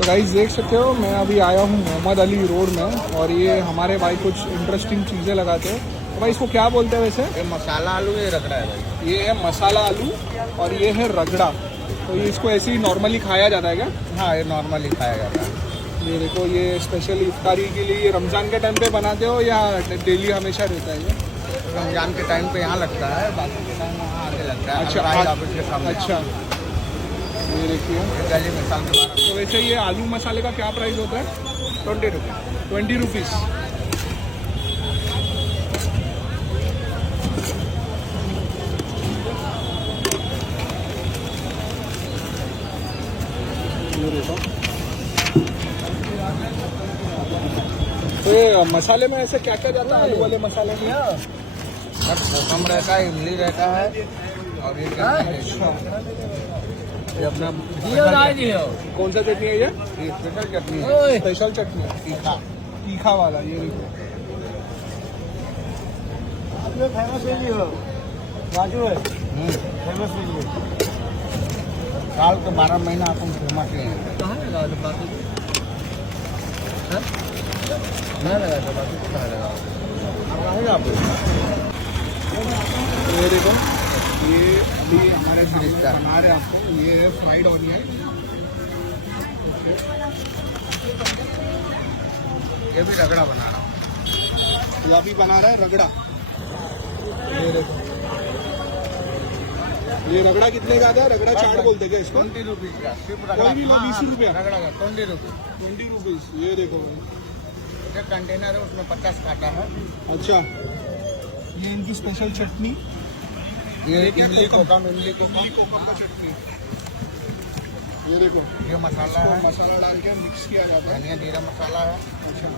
तो गाइस देख सकते हो मैं अभी आया हूँ मोहम्मद अली रोड में, और ये हमारे भाई कुछ इंटरेस्टिंग चीज़ें लगाते हैं। तो भाई इसको क्या बोलते हैं वैसे? ये मसाला आलू, ये रगड़ा है भाई। ये है मसाला आलू और ये है रगड़ा। तो ये इसको ऐसे ही नॉर्मली खाया जाता है क्या? हाँ, ये नॉर्मली खाया जाता है। ये देखो, ये स्पेशल इफ्तारी के लिए ये रमज़ान के टाइम पे बनाते हो या डेली हमेशा रहता है ये? रमजान के टाइम पे यहाँ लगता है, बाकी के टाइम वहाँ आगे लगता है। अच्छा, अजराइल ऑफिस के सामने। अच्छा, ये देखिए। गली में साल के बाद। तो वैसे ये आलू मसाले का क्या प्राइस होता है? 20 रुपये। 20 रुपीज़। ये देखो, तो ये मसाले में ऐसे क्या क्या जाता है आलू वाले मसाले में? कम रहता है, इमली रहता है, और ये क्या है? ये अपना कौन सा चटनी है ये? स्पेशल चटनी है। स्पेशल चटनी, तीखा तीखा वाला। ये देखो, फेमस वीडियो राजू है, फेमस वीडियो। साल के 12 महीना अपन फेमस है। कहाँ लगा तो बाकी नहीं लगा तो बाकी कहाँ लगा? ये देखो, ये अभी हमारे सामने बना रहे हैं आपको। ये है फ्राइड ऑनियन। ये भी रगड़ा बना रहा हूँ। ये अभी बना रहा है रगड़ा। ये देखो, ये रगड़ा कितने का आता है? रगड़ा चाट बोलते हैं क्या इसको? 20 रुपीज़ का सिर्फ कोई रगड़ा। भी लो 20 रुपया। रगड़ा का 20 रुपीज़। 20 रुपीज़। ये देखो, जो कंटेनर है उसमें 50 काटा है। अच्छा, ये इनकी स्पेशल चटनी। ये क्या इमली कोकम? कोकम, इमली इमली कोकम। कोकम का चटनी। ये देखो, ये मसाला इसको है, मसाला डाल के मिक्स किया जाता है। धनिया जीरा मसाला है। अच्छा,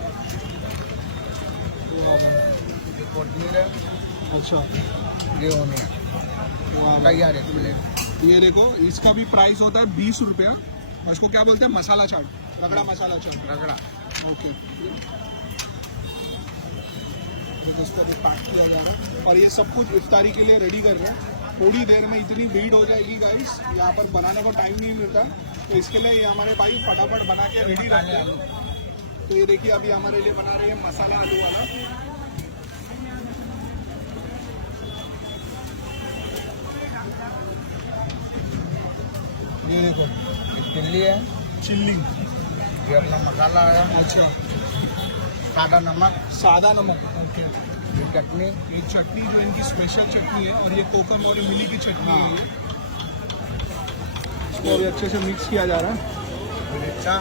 ये कोथमीर है, अच्छा, ये ओनियन तैयार है प्लेट। ये देखो, इसका भी प्राइस होता है 20 रुपया। और इसको क्या बोलते हैं? मसाला चाट, रगड़ा मसाला चाट। रगड़ा। ओके, तो इसको भी पैक किया जा रहा है और ये सब कुछ इफ्तारी के लिए रेडी कर रहे हैं। थोड़ी देर में इतनी भीड़ हो जाएगी गाइस, यहाँ पर बनाने को टाइम नहीं मिलता, तो इसके लिए ये हमारे भाई फटाफट बना के रेडी रखते हैं। तो ये देखिए, अभी हमारे लिए बना रहे हैं मसाला आलू वाला। ये देखो, ये चिल्ली है, चिल्ली। ये अपना मसाला है, अच्छा, सादा नमक, सादा नमक। ओके, ये चटनी, ये चटनी जो इनकी स्पेशल चटनी है, और ये कोकम और इमली की चटनी है। इसको अभी अच्छे से मिक्स किया जा रहा है। मिर्चा,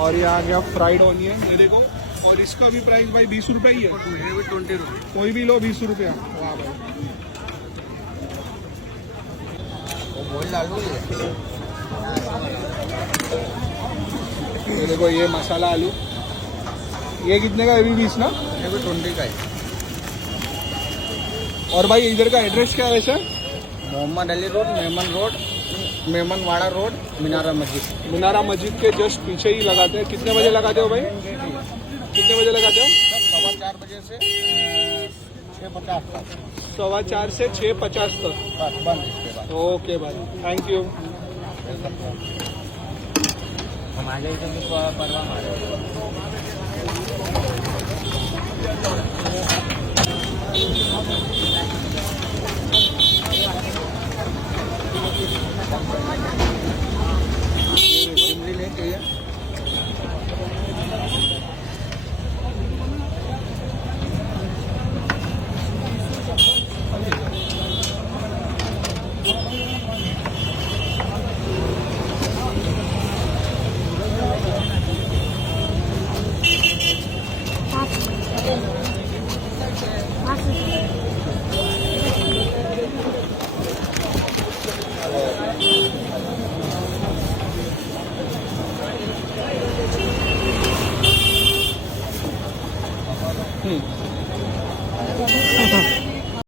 और ये आ गया फ्राइड ऑनियन। ये देखो, और इसका भी प्राइस भाई 20 रुपये ही है। ये भी 20 रुपये। कोई भी लो 20 रुपया। वाह भाई, वो बॉइल्ड आलू है। ये देखो, ये मसाला आलू, ये कितने का है? भी 20 ना? ये भी 20 का है। और भाई इधर का एड्रेस क्या है वैसे? मोहम्मद अली रोड, मेमनवाड़ा रोड, मीनारा मस्जिद। मीनारा मस्जिद के जस्ट पीछे ही लगाते हैं। कितने बजे लगाते हो भाई? कितने बजे लगाते हो? 4:15 बजे से 6:50 तक। 4:15 से 6:50 तक। बस बंद इसके बाद। ओके भाई, थैंक यू। हम आ जाइए तो परवा मारे। इमली नहीं चाहिए।